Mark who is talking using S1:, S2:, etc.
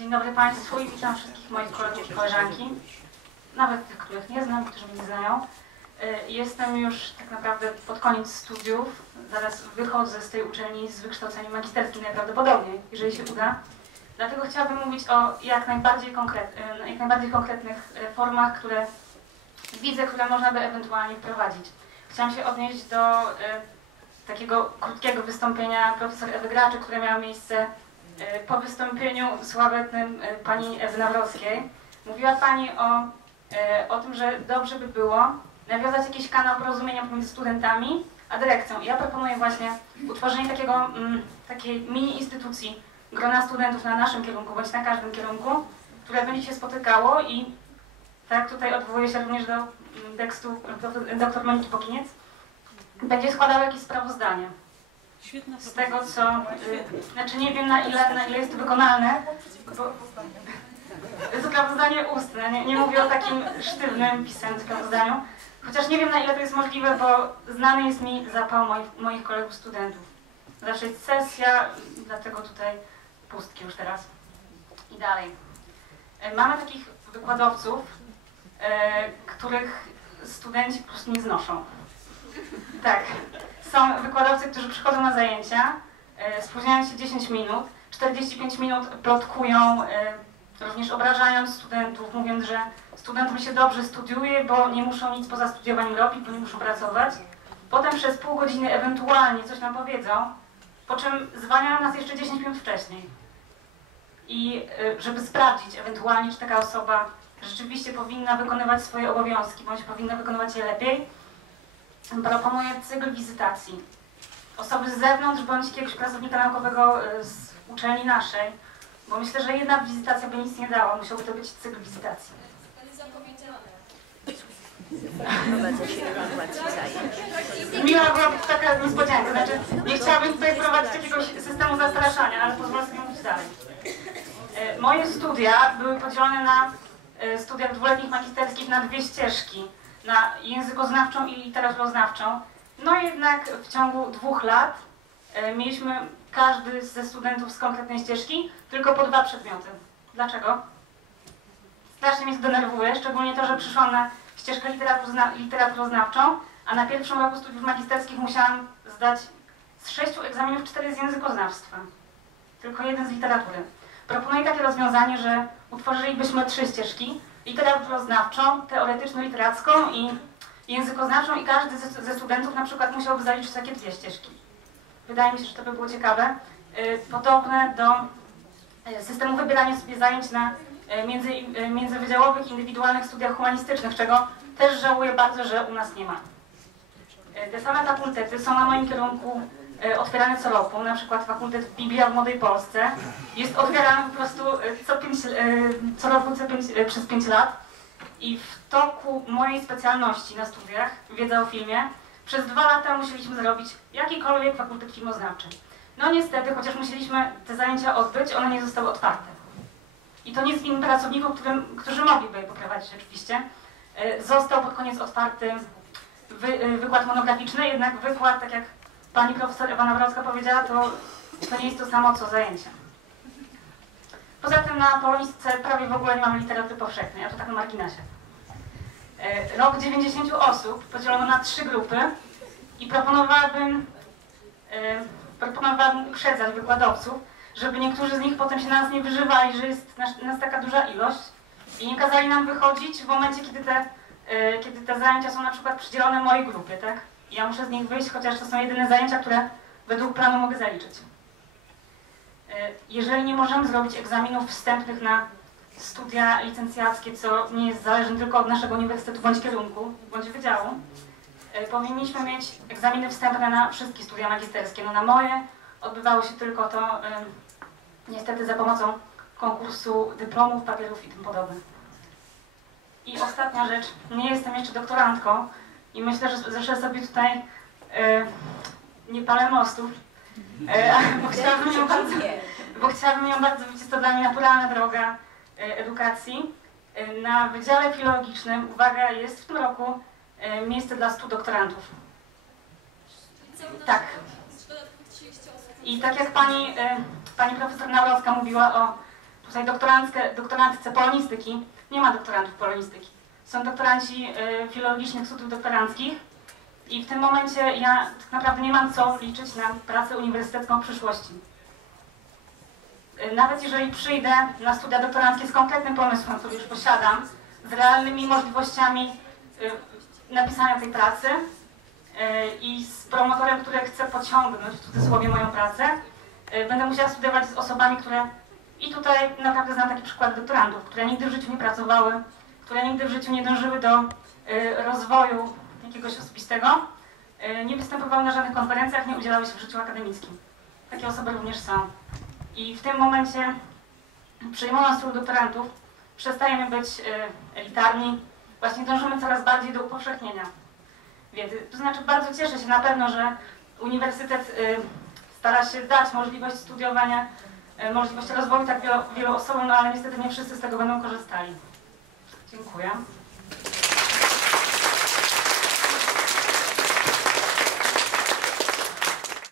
S1: Dzień dobry Państwu i witam wszystkich moich kolegów i koleżanki, nawet tych, których nie znam, którzy mnie nie znają. Y, Jestem już tak naprawdę pod koniec studiów, zaraz wychodzę z tej uczelni z wykształceniem magisterskim najprawdopodobniej, jeżeli się uda. Dlatego chciałabym mówić o jak najbardziej, konkret, y, jak najbardziej konkretnych y, formach, które widzę, które można by ewentualnie wprowadzić. Chciałam się odnieść do takiego krótkiego wystąpienia profesor Ewy Graczy, które miało miejsce po wystąpieniu sławetnym y, pani Ewy Nawrockiej. Mówiła Pani o, y, o tym, że dobrze by było nawiązać jakiś kanał porozumienia pomiędzy studentami a dyrekcją. Ja proponuję właśnie utworzenie takiego, mm, takiej mini instytucji grona studentów na naszym kierunku, bądź na każdym kierunku, które będzie się spotykało i tak tutaj odwołuję się również do mm, tekstu dr Moniki Pokiniec, będzie składał jakieś sprawozdanie z tego, co... Y, znaczy nie wiem na ile, na ile jest to wykonalne, bo sprawozdanie ustne, nie, nie mówię o takim sztywnym pisanym sprawozdaniu, chociaż nie wiem na ile to jest możliwe, bo znany jest mi zapał moich, moich kolegów studentów. Zawsze jest sesja, dlatego tutaj pustki już teraz. I dalej. Y, Mamy takich wykładowców, y, których studenci po prostu nie znoszą. Tak. Są wykładowcy, którzy przychodzą na zajęcia, e, spóźniają się 10 minut, 45 minut plotkują, e, również obrażając studentów, mówiąc, że studentom się dobrze studiuje, bo nie muszą nic poza studiowaniem robić, bo nie muszą pracować. Potem przez pół godziny ewentualnie coś nam powiedzą, po czym zwalniają nas jeszcze 10 minut wcześniej. I e, żeby sprawdzić ewentualnie, czy taka osoba rzeczywiście powinna wykonywać swoje obowiązki, bądź powinna wykonywać je lepiej, proponuję cykl wizytacji. Osoby z zewnątrz bądź jakiegoś pracownika naukowego y, z uczelni naszej, bo myślę, że jedna wizytacja by nic nie dała, musiałby to być cykl wizytacji. Miła byłaby to taka niespodzianka, znaczy nie chciałabym tutaj wprowadzić jakiegoś systemu zastraszania, ale pozwolę sobie mówić dalej. Y, Moje studia były podzielone na y, studiach dwuletnich magisterskich na dwie ścieżki, na językoznawczą i literaturoznawczą. No jednak w ciągu dwóch lat y, mieliśmy każdy ze studentów z konkretnej ścieżki tylko po dwa przedmioty. Dlaczego? Strasznie mnie to denerwuje, szczególnie to, że przyszłam na ścieżkę literaturozna- literaturoznawczą, a na pierwszym roku studiów magisterskich musiałam zdać z sześciu egzaminów cztery z językoznawstwa. Tylko jeden z literatury. Proponuję takie rozwiązanie, że utworzylibyśmy trzy ścieżki. Literaturoznawczą, teoretyczno-literacką i językoznawczą i każdy ze, ze studentów na przykład musiałby zaliczyć takie dwie ścieżki. Wydaje mi się, że to by było ciekawe. Y, Podobne do y, systemu wybierania sobie zajęć na y, między, międzywydziałowych, indywidualnych studiach humanistycznych, czego też żałuję bardzo, że u nas nie ma. Te same fakultety są na moim kierunku y, otwierane co roku, na przykład fakultet Biblia w Młodej Polsce jest otwierany po prostu y, co, pięć, y, co roku co pięć, przez 5 lat i w toku mojej specjalności na studiach, wiedza o filmie, przez dwa lata musieliśmy zrobić jakikolwiek fakultet filmoznawczy. No niestety, chociaż musieliśmy te zajęcia odbyć, one nie zostały otwarte. I to nie z winy pracowników, którym, którzy mogliby je poprowadzić oczywiście. Został pod koniec otwarty wy, wykład monograficzny, jednak wykład, tak jak pani profesor Ewa Nawrocka powiedziała, to, to nie jest to samo co zajęcia. Poza tym na polonistce prawie w ogóle nie mamy literatury powszechnej, a to tak na marginesie. E, Rok 90 osób podzielono na trzy grupy i proponowałabym, e, proponowałabym uprzedzać wykładowców, żeby niektórzy z nich potem się na nas nie wyżywali, że jest nas, nas taka duża ilość i nie kazali nam wychodzić w momencie, kiedy te, e, kiedy te zajęcia są na przykład przydzielone mojej grupie, tak? Ja muszę z nich wyjść, chociaż to są jedyne zajęcia, które według planu mogę zaliczyć. E, Jeżeli nie możemy zrobić egzaminów wstępnych na studia licencjackie, co nie jest zależne tylko od naszego uniwersytetu bądź kierunku, bądź wydziału, e, powinniśmy mieć egzaminy wstępne na wszystkie studia magisterskie. No na moje odbywało się tylko to e, niestety za pomocą konkursu dyplomów, papierów i tym podobne. I ostatnia rzecz, nie jestem jeszcze doktorantką i myślę, że, że sobie tutaj e, nie palę mostów, e, bo chciałabym ją bardzo bo chciałabym ją bardzo jest to dla mnie naturalna droga e, edukacji. E, Na Wydziale Filologicznym, uwaga, jest w tym roku e, miejsce dla 100 doktorantów. Tak. I tak jak pani, pani profesor Nawrocka mówiła o tutaj doktorantce polonistyki, nie ma doktorantów polonistyki. Są doktoranci y, filologicznych studiów doktoranckich i w tym momencie ja tak naprawdę nie mam co liczyć na pracę uniwersytecką w przyszłości. Y, Nawet jeżeli przyjdę na studia doktoranckie z konkretnym pomysłem, który już posiadam, z realnymi możliwościami y, napisania tej pracy i z promotorem, który chce pociągnąć w cudzysłowie moją pracę, będę musiała studiować z osobami, które i tutaj naprawdę znam taki przykład doktorantów, które nigdy w życiu nie pracowały, które nigdy w życiu nie dążyły do y, rozwoju jakiegoś osobistego, y, nie występowały na żadnych konferencjach, nie udzielały się w życiu akademickim. Takie osoby również są. I w tym momencie, przyjmując tylu doktorantów, przestajemy być y, elitarni, właśnie dążymy coraz bardziej do upowszechnienia wiedzy. To znaczy bardzo cieszę się na pewno, że uniwersytet stara się dać możliwość studiowania, możliwość rozwoju tak wielu, wielu osobom, no ale niestety nie wszyscy z tego będą korzystali. 지금 고향?